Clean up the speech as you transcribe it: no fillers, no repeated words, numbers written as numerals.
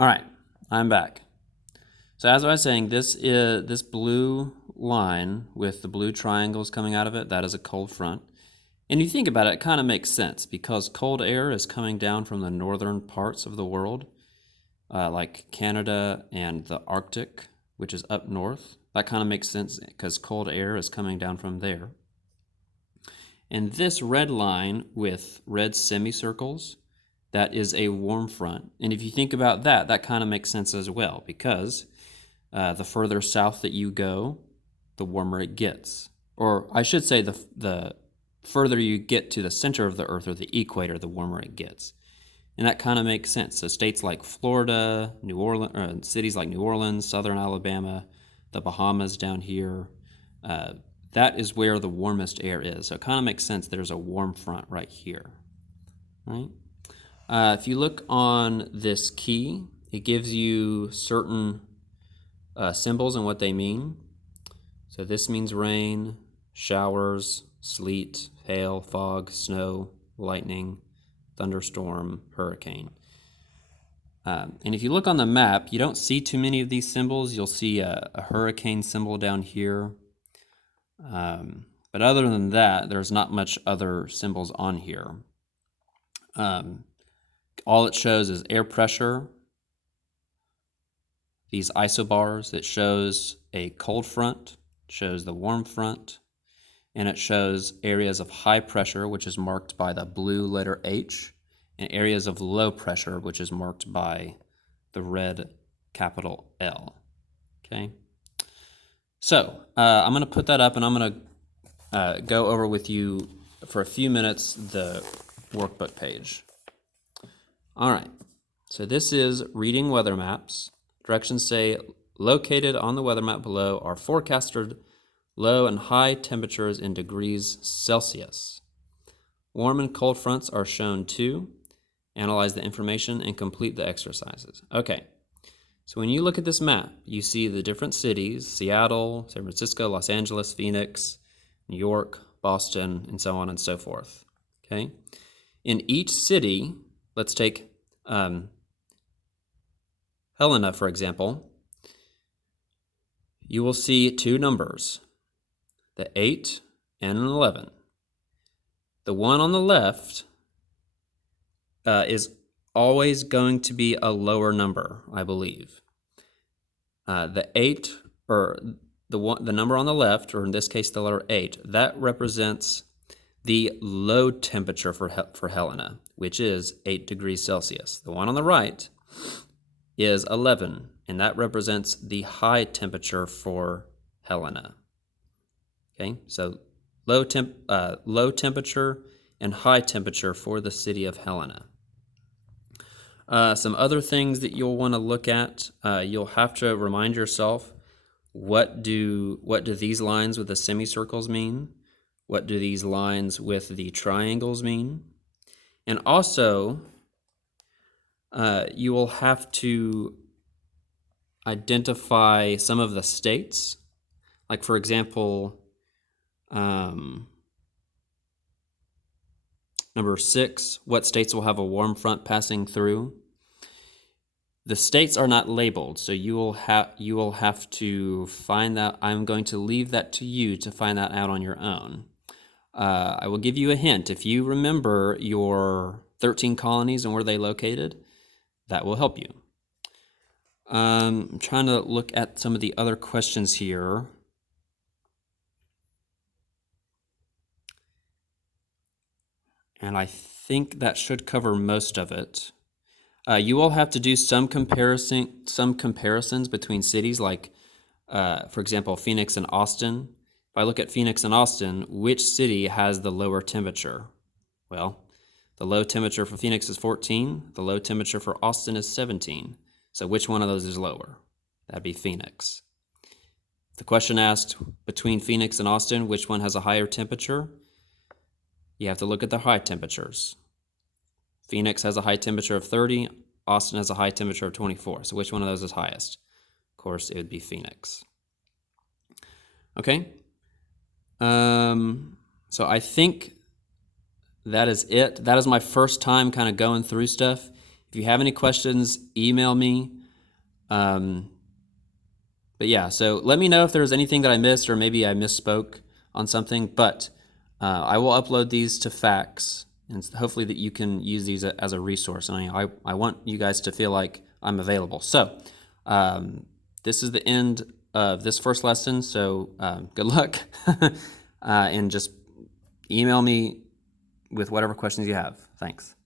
All right, I'm back. So as I was saying, this blue line with the blue triangles coming out of it, that is a cold front. And you think about it, it kind of makes sense because cold air is coming down from the northern parts of the world, like Canada and the Arctic, which is up north. That kind of makes sense because cold air is coming down from there. And this red line with red semicircles, that is a warm front. And if you think about that, that kind of makes sense as well because the further south that you go, the warmer it gets. Or I should say the further you get to the center of the Earth or the equator, the warmer it gets. And that kind of makes sense. So states like Florida, New Orleans, cities like New Orleans, southern Alabama, the Bahamas down here, that is where the warmest air is. So it kind of makes sense there's a warm front right here, right? If you look on this key, it gives you certain symbols and what they mean. So this means rain, showers, sleet, hail, fog, snow, lightning, thunderstorm, hurricane. And if you look on the map, you don't see too many of these symbols. You'll see a hurricane symbol down here. But other than that, there's not much other symbols on here. All it shows is air pressure, these isobars. It shows a cold front, shows the warm front, and it shows areas of high pressure, which is marked by the blue letter H, and areas of low pressure, which is marked by the red capital L. Okay? So I'm going to put that up, and I'm going to go over with you for a few minutes the workbook page. All right, so this is reading weather maps. Directions say, located on the weather map below are forecasted low and high temperatures in degrees Celsius. Warm and cold fronts are shown too. Analyze the information and complete the exercises. Okay, so when you look at this map, you see the different cities, Seattle, San Francisco, Los Angeles, Phoenix, New York, Boston, and so on and so forth. Okay, in each city, let's take Helena, for example. You will see two numbers, the 8 and an 11. The one on the left is always going to be a lower number, I believe. The 8, or the number on the left, or in this case the letter 8, that represents the low temperature for Helena, which is 8 degrees Celsius. The one on the right is 11, and that represents the high temperature for Helena. Okay, so low temperature and high temperature for the city of Helena. Some other things that you'll want to look at, you'll have to remind yourself, what do these lines with the semicircles mean? What do these lines with the triangles mean? And also, you will have to identify some of the states. Like, for example, number 6, what states will have a warm front passing through? The states are not labeled, so you will have to find that. I'm going to leave that to you to find that out on your own. I will give you a hint. If you remember your 13 colonies and where they located, that will help you. I'm trying to look at some of the other questions here. And I think that should cover most of it. You will have to do some comparisons between cities, like, for example, Phoenix and Austin. If I look at Phoenix and Austin, which city has the lower temperature? Well, the low temperature for Phoenix is 14. The low temperature for Austin is 17. So which one of those is lower? That'd be Phoenix. The question asked between Phoenix and Austin, which one has a higher temperature? You have to look at the high temperatures. Phoenix has a high temperature of 30. Austin has a high temperature of 24. So which one of those is highest? Of course, it would be Phoenix. Okay. So I think that is it. That is my first time kind of going through stuff. If you have any questions, email me. But yeah, so let me know if there was anything that I missed or maybe I misspoke on something. But I will upload these to Facts, and hopefully that you can use these as a resource. And I want you guys to feel like I'm available. So this is the end of this first lesson. So good luck, and just email me with whatever questions you have. Thanks.